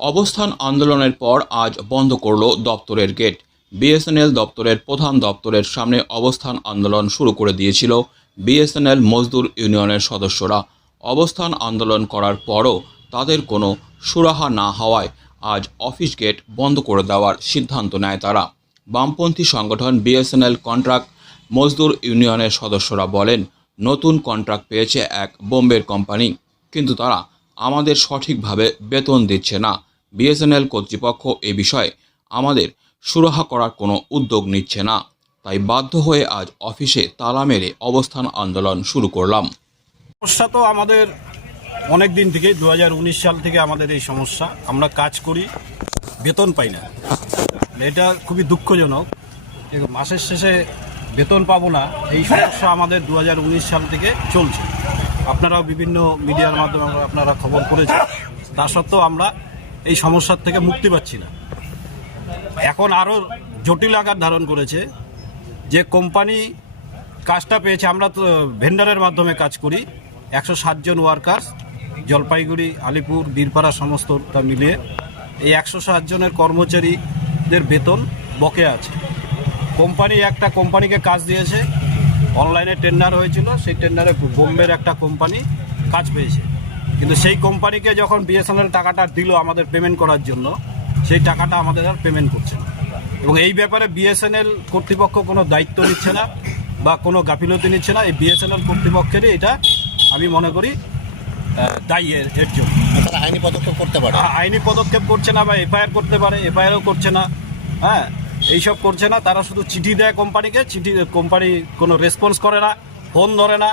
অবস্থান আন্দোলনের পর আজ বন্ধ করল দপ্তরের গেট। বিএসএনএল দপ্তরের প্রধান দপ্তরের সামনে অবস্থান আন্দোলন শুরু করে দিয়েছিল বিএসএনএল মজদুর ইউনিয়নের সদস্যরা। অবস্থান আন্দোলন করার পরও তাদের কোনো সুরাহা না হওয়ায় আজ অফিস গেট বন্ধ করে দেওয়ার সিদ্ধান্ত নেয় তারা। বামপন্থী সংগঠন বিএসএনএল কন্ট্রাক্ট মজদুর ইউনিয়নের সদস্যরা বলেন, নতুন কন্ট্রাক্ট পেয়েছে এক বোম্বের কোম্পানি, কিন্তু তারা আমাদের সঠিকভাবে বেতন দিচ্ছে না। বিএসএনএল কর্তৃপক্ষ এ বিষয়ে আমাদের সুরাহা করার কোনো উদ্যোগ নিচ্ছে না। তাই বাধ্য হয়ে আজ অফিসে তালা মেরে অবস্থান আন্দোলন শুরু করলাম। সমস্যা তো আমাদের অনেক দিন থেকে 2019 সাল থেকে আমাদের এই সমস্যা। আমরা কাজ করি, বেতন পাই না। এটা খুবই দুঃখজনক। মাসের শেষে বেতন পাবো না, এই সমস্যা আমাদের 2019 সাল থেকে চলছে। আপনারাও বিভিন্ন মিডিয়ার মাধ্যমে আপনারা খবর করেছেন। তা সত্ত্বেও আমরা এই সমস্যার থেকে মুক্তি পাচ্ছি না। এখন আরও জটিল আকার ধারণ করেছে। যে কোম্পানি কাজটা পেয়েছে, আমরা তো ভেন্ডারের মাধ্যমে কাজ করি, 160 জন ওয়ার্কার্স, জলপাইগুড়ি, আলিপুর, বীরপাড়া সমস্তটা মিলিয়ে এই 160 জনের কর্মচারীদের বেতন বকেয়া আছে। একটা কোম্পানিকে কাজ দিয়েছে, অনলাইনে টেন্ডার হয়েছিল, সেই টেন্ডারে বোম্বের একটা কোম্পানি কাজ পেয়েছে। কিন্তু সেই কোম্পানিকে যখন বিএসএনএল টাকাটা দিল আমাদের পেমেন্ট করার জন্য, সেই টাকাটা আমাদের আর পেমেন্ট করছে না। এবং এই ব্যাপারে বিএসএনএল কর্তৃপক্ষ কোনো দায়িত্ব নিচ্ছে না বা কোনো গাফিলতি নিচ্ছে না। এই বিএসএনএল কর্তৃপক্ষেরই এটা আমি মনে করি দায়ী এর জন্য। আইনি পদক্ষেপ করতে পারে, আইনি পদক্ষেপ করছে না বা এফআইআর করতে পারে, এফআইআরও করছে না। হ্যাঁ, এইসব করছে না। তারা শুধু চিঠি দেয় কোম্পানিকে, কোম্পানি কোনো রেসপন্স করে না, ফোন ধরে না।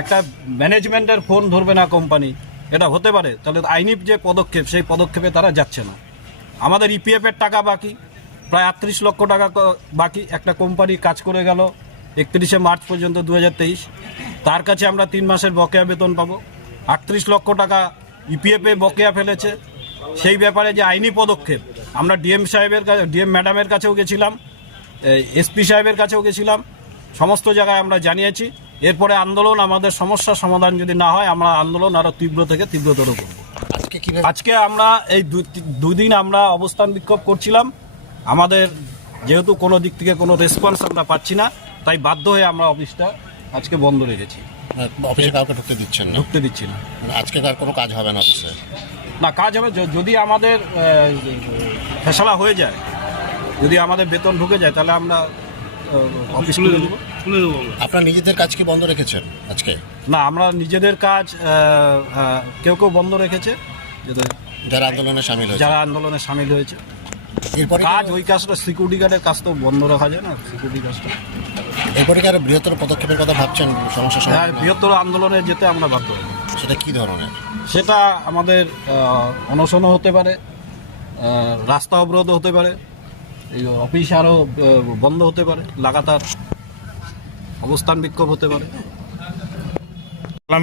একটা ম্যানেজমেন্টের ফোন ধরবে না কোম্পানি, এটা হতে পারে? তাহলে আইনি যে পদক্ষেপ, সেই পদক্ষেপে তারা যাচ্ছে না। আমাদের ইপিএফের টাকা বাকি, প্রায় 38 লক্ষ টাকা বাকি। একটা কোম্পানি কাজ করে গেল 31শে মার্চ পর্যন্ত 2023, তার কাছে আমরা 3 মাসের বকেয়া বেতন পাবো। 38 লক্ষ টাকা ইপিএফে বকেয়া ফেলেছে। সেই ব্যাপারে যে আইনি পদক্ষেপ, আমরা ডিএম ম্যাডামের কাছেও গেছিলাম, এসপি সাহেবের কাছেও গেছিলাম, সমস্ত জায়গায় আমরা জানিয়েছি। এরপরে আন্দোলন, আমাদের সমস্যার সমাধান যদি না হয়, আমরা আন্দোলন আরও তীব্র থেকে তীব্রতর করব। আজকে আমরা এই দুদিন আমরা অবস্থান বিক্ষোভ করছিলাম। আমাদের যেহেতু কোনো দিক থেকে কোনো রেসপন্স আমরা পাচ্ছি না, তাই বাধ্য হয়ে আমরা অফিসটা আজকে বন্ধ রেখেছি। অফিসে কাউকে ঢুকতে দিচ্ছেন না? ঢুকতে দিচ্ছি না। আজকে আর কোনো কাজ হবে না অফিসে? না, কাজ হবে যদি আমাদের ফেসলা হয়ে যায়, যদি আমাদের বেতন ঢুকে যায়, তাহলে আমরা অফিস খুলে দেবো। আপনারা নিজেদের কাজ কি বন্ধ রেখেছেন আজকে? না, আমরা নিজেদের কাজ কেউ বন্ধ রেখেছে, যারা আন্দোলনে সামিল হয়েছে। এরপরে কাজ, ওই কাজটা সিকিউরিটি গার্ডের কাজ তো বন্ধ রাখা যায় না, সিকিউরিটি কাজটা। এরপরে কি আরো বৃহত্তর পদক্ষেপের কথা ভাবছেন? হ্যাঁ, বৃহত্তর আন্দোলনে যেতে আমরা বাধ্য হব। সেটা কি ধরনের? সেটা আমাদের অনশনও হতে পারে, রাস্তা অবরোধ হতে পারে, এই অফিস আরও বন্ধ হতে পারে, লাগাতার অবস্থান বিক্ষোভ হতে পারে।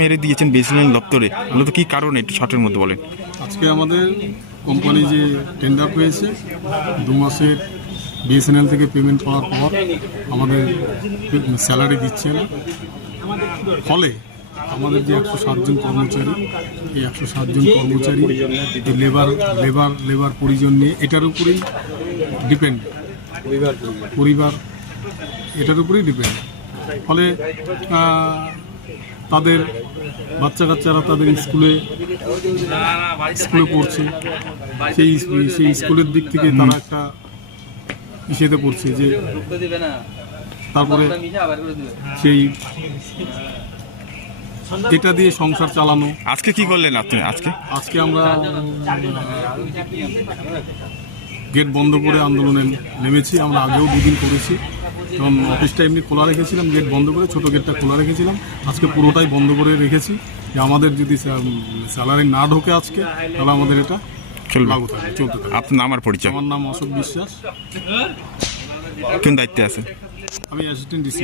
মেরে দিয়েছেন বিএসএনএল দপ্তরে, মূলত কি কারণ, একটু শর্টের মধ্যে বলেন। আজকে আমাদের কোম্পানি যে টেন্ডার পেয়েছে, 2 মাসের বিএসএনএল থেকে পেমেন্ট পাওয়ার পর আমাদের স্যালারি দিচ্ছে না। ফলে আমাদের যে 160 জন কর্মচারী, এই 160 জন কর্মচারী লেবার পরিজন নিয়ে এটার উপরেই ডিপেন্ড, পরিবার এটার উপরেই ডিপেন্ড। ফলে তাদের বাচ্চা কাচ্চারা তাদের স্কুলে পড়ছে, সেই স্কুলের দিক থেকে তারা একটা ইসেতে পড়ছে যে তারপরে সেই এটা দিয়ে সংসার চালানো। আজকে কি করলেন আপনি? আজকে আমরা গেট বন্ধ করে আন্দোলনে নেমেছি। আমরা আগেও 2 দিন করেছি, এবং অফিসটা এমনি খোলা রেখেছিলাম, গেট বন্ধ করে, ছোটো গেটটা খোলা রেখেছিলাম। আজকে পুরোটাই বন্ধ করে রেখেছি যে আমাদের যদি স্যালারি না ঢোকে আজকে, তাহলে আমাদের এটা লাগু থাকবে, চলতে থাকবে। আপনার নাম আর পরিচয়? আমার নাম অশোক বিশ্বাস। কোন দায়িত্বে আছেন? আমি অ্যাসিস্ট্যান্ট ডিসি।